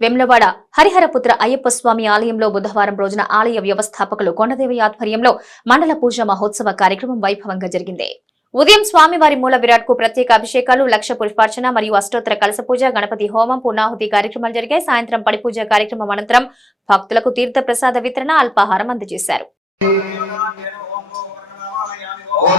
వెమ్లవాడ హరిహరపుత్ర అయ్యప్ప స్వామి ఆలయంలో బుధవారం రోజున ఆలయ వ్యవస్థాపకులు కొండదేవి ఆధ్వర్యంలో మండల పూజ మహోత్సవ కార్యక్రమం వైభవంగా జరిగింది ఉదయం స్వామివారి మూల విరాట్కు ప్రత్యేక అభిషేకాలు లక్ష పుష్పార్చన మరియు అష్టోత్తర కలస పూజ గణపతి హోమం పూర్ణాహుతి కార్యక్రమాలు జరిగాయి సాయంత్రం పడి పూజ కార్యక్రమం అనంతరం భక్తులకు తీర్థ ప్రసాద వితరణ అల్పాహారం అందజేశారు ఓం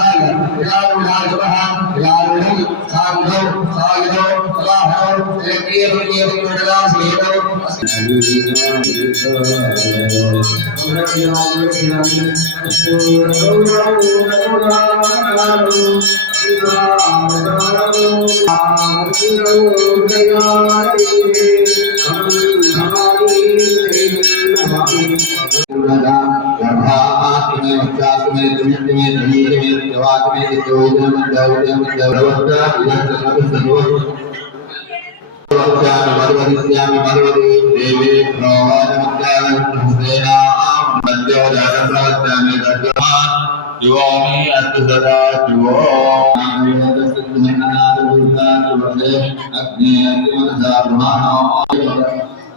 षडाय षडारूढ़ाजवः षडारूढ़ं सान्धौ सायुधौ सलाहौ एकैकैकयोडदासहेतौ गर्भात्मे उच्चात्मे दुनित्मे धनीरे Jawa Mi Atu Sada Jawa Mi Atu Sada Jawa Mi Atu Sada Jawa Mi Atu Sada Jawa Mi Atu Sada Jawa Mi Atu Sada Jawa Mi Atu Sada Jawa Mi Atu Sada Jawa Mi Atu Sada Jawa Mi Atu Sada Jawa Mi Atu Sada Jawa Mi Atu Sada Jawa Mi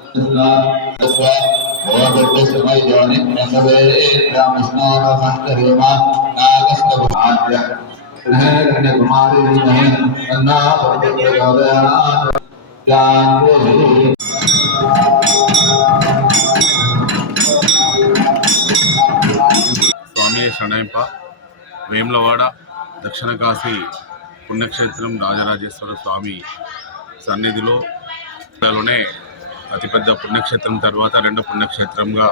Atu Sada Jawa Mi Atu Sada Jawa Mi Atu Sada Jawa Mi Atu Sada Jawa స్వామి షణైంప వేములవాడ దక్షిణ కాశీ పుణ్యక్షేత్రం రాజరాజేశ్వర స్వామి సన్నిధిలో లోనే అతిపెద్ద పుణ్యక్షేత్రం తర్వాత రెండో పుణ్యక్షేత్రంగా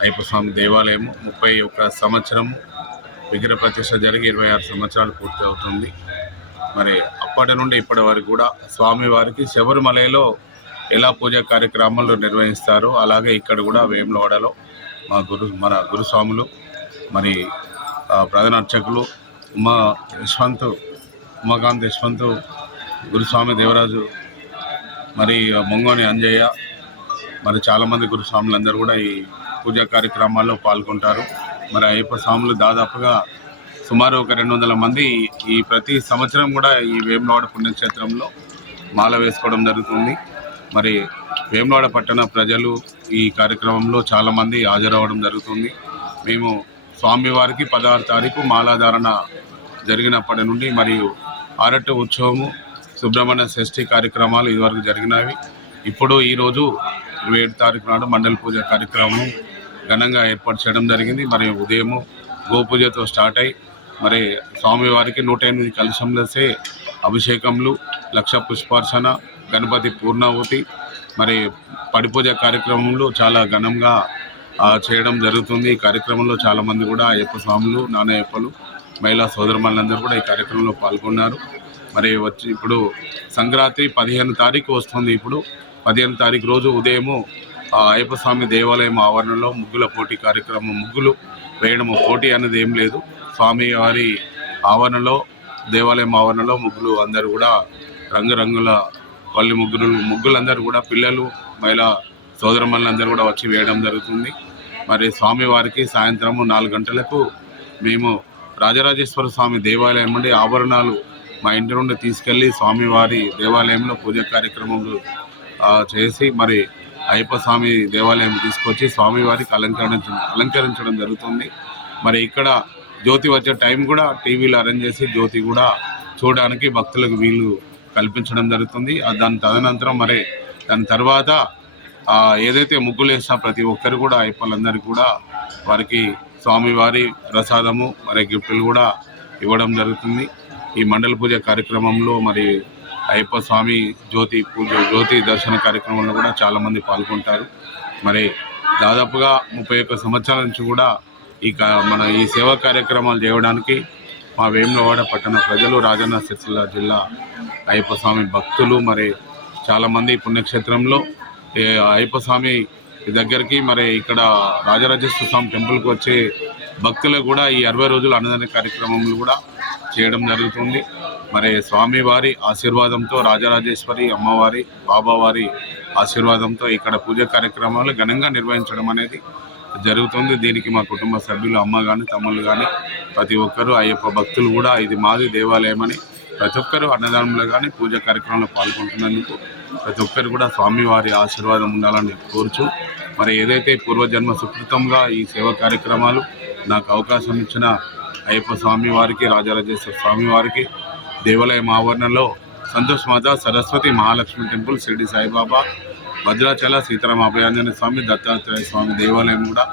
అయ్యప్ప స్వామి దేవాలయం ముప్పై ఒక సంవత్సరం విగ్రహ ప్రతిష్ట జరిగి ఇరవై ఆరు సంవత్సరాలు పూర్తి అవుతుంది. మరి అప్పటి నుండి ఇప్పటి వరకు కూడా స్వామివారికి శబరిమలలో ఎలా పూజా కార్యక్రమాలు నిర్వహిస్తారో అలాగే ఇక్కడ కూడా వేములవాడలో మా గురు మన గురుస్వాములు మరి ప్రధాన అర్చకులు ఉమా యశ్వంత్ ఉమాకాంత్ యశ్వంత్ గురుస్వామి దేవరాజు మరి మొంగోని అంజయ్య మరి చాలామంది గురుస్వాములు అందరూ కూడా ఈ పూజా కార్యక్రమాల్లో పాల్గొంటారు. మరి అయ్యప్ప స్వాములు దాదాపుగా సుమారు ఒక రెండు వందల మంది ఈ ప్రతి సంవత్సరం కూడా ఈ వేములవాడ పుణ్యక్షేత్రంలో మాల వేసుకోవడం జరుగుతుంది. మరి వేములవాడ పట్టణ ప్రజలు ఈ కార్యక్రమంలో చాలామంది హాజరవ్వడం జరుగుతుంది. మేము స్వామివారికి పదహారు తారీఖు మాలాధారణ జరిగినప్పటి నుండి మరియు ఆరట్టు ఉత్సవము సుబ్రహ్మణ్య షష్ఠి కార్యక్రమాలు ఇదివరకు జరిగినవి. ఇప్పుడు ఈరోజు ఇరవై ఏడు తారీఖు నాడు మండలి పూజ కార్యక్రమం ఘనంగా ఏర్పాటు చేయడం జరిగింది. మరి ఉదయము గోపూజతో స్టార్ట్ అయి మరి స్వామివారికి నూట ఎనిమిది కలశంలసే అభిషేకములు లక్ష పుష్పార్చన గణపతి పూర్ణాహుతి మరి పడిపూజ కార్యక్రమంలో చాలా ఘనంగా చేయడం జరుగుతుంది. ఈ కార్యక్రమంలో చాలామంది కూడా అయ్యప్ప స్వాములు నానయ్యప్పలు మహిళా సోదరమాలందరూ కూడా ఈ కార్యక్రమంలో పాల్గొన్నారు. మరి వచ్చి ఇప్పుడు సంక్రాంతి పదిహేను తారీఖు వస్తుంది. ఇప్పుడు పదిహేను తారీఖు రోజు ఉదయము అయ్యప్ప స్వామి దేవాలయం ఆవరణలో ముగ్గుల పోటీ కార్యక్రమం ముగ్గులు వేయడము పోటీ అనేది ఏం లేదు. స్వామి వారి ఆవరణలో దేవాలయం ఆవరణలో ముగ్గులు అందరూ కూడా రంగురంగుల పల్లి ముగ్గులు ముగ్గులందరూ కూడా పిల్లలు మహిళా సోదరమ్మలందరూ కూడా వచ్చి వేయడం జరుగుతుంది. మరి స్వామివారికి సాయంత్రము నాలుగు గంటలకు మేము రాజరాజేశ్వర స్వామి దేవాలయం నుండి ఆభరణాలు మా ఇంటి నుండి తీసుకెళ్ళి స్వామివారి దేవాలయంలో పూజ కార్యక్రమాలు చేసి మరి అయ్యప్ప స్వామి దేవాలయం తీసుకొచ్చి స్వామివారికి అలంకరించడం అలంకరించడం జరుగుతుంది. మరి ఇక్కడ జ్యోతి వచ్చే టైం కూడా టీవీలో అరేంజ్ చేసి జ్యోతి కూడా చూడడానికి భక్తులకు వీలు కల్పించడం జరుగుతుంది. దాని తదనంతరం మరి దాని తర్వాత ఏదైతే ముగ్గులు వేసినా ప్రతి ఒక్కరు కూడా అయ్యప్పలందరూ కూడా వారికి స్వామివారి ప్రసాదము మరి గిఫ్టులు కూడా ఇవ్వడం జరుగుతుంది. ఈ మండల పూజ కార్యక్రమంలో మరి అయ్యప్ప స్వామి జ్యోతి పూజ జ్యోతి దర్శన కార్యక్రమంలో కూడా చాలామంది పాల్గొంటారు. మరి దాదాపుగా ముప్పై ఒక్క సంవత్సరాల నుంచి కూడా ఈ మన ఈ సేవా కార్యక్రమాలు చేయడానికి మా వేములవాడ పట్టణ ప్రజలు రాజన్న సిరిసిల్ల జిల్లా అయ్యప్ప స్వామి భక్తులు మరి చాలామంది పుణ్యక్షేత్రంలో అయ్యప్ప స్వామి దగ్గరికి మరి ఇక్కడ రాజరాజేశ్వర స్వామి టెంపుల్కి వచ్చే భక్తులకు కూడా ఈ అరవై రోజులు అన్నదాన కార్యక్రమంలో కూడా చేయడం జరుగుతుంది. మరి స్వామివారి ఆశీర్వాదంతో రాజరాజేశ్వరి అమ్మవారి బాబావారి ఆశీర్వాదంతో ఇక్కడ పూజ కార్యక్రమాలు ఘనంగా నిర్వహించడం అనేది జరుగుతుంది. దీనికి మా కుటుంబ సభ్యులు అమ్మ కానీ తమ్ముళ్ళు కానీ ప్రతి ఒక్కరూ అయ్యప్ప భక్తులు కూడా ఇది మాది దేవాలయమని ప్రతి ఒక్కరూ అన్నదానంలో కానీ పూజ కార్యక్రమంలో పాల్గొంటున్నందుకు ప్రతి ఒక్కరు కూడా స్వామివారి ఆశీర్వాదం ఉండాలని కోరుచు మరి ఏదైతే పూర్వజన్మ సుకృతంగా ఈ సేవా కార్యక్రమాలు నాకు అవకాశం ఇచ్చిన అయ్యప్ప స్వామి వారికి రాజరాజేశ్వర స్వామి వారికి దేవాలయం ఆవరణలో సంతోష్ మాత సరస్వతి మహాలక్ష్మి టెంపుల్ షిరిడి సాయిబాబా భద్రాచల సీతారామ అభయాంజన స్వామి దత్తాత్రేయ స్వామి దేవాలయం కూడా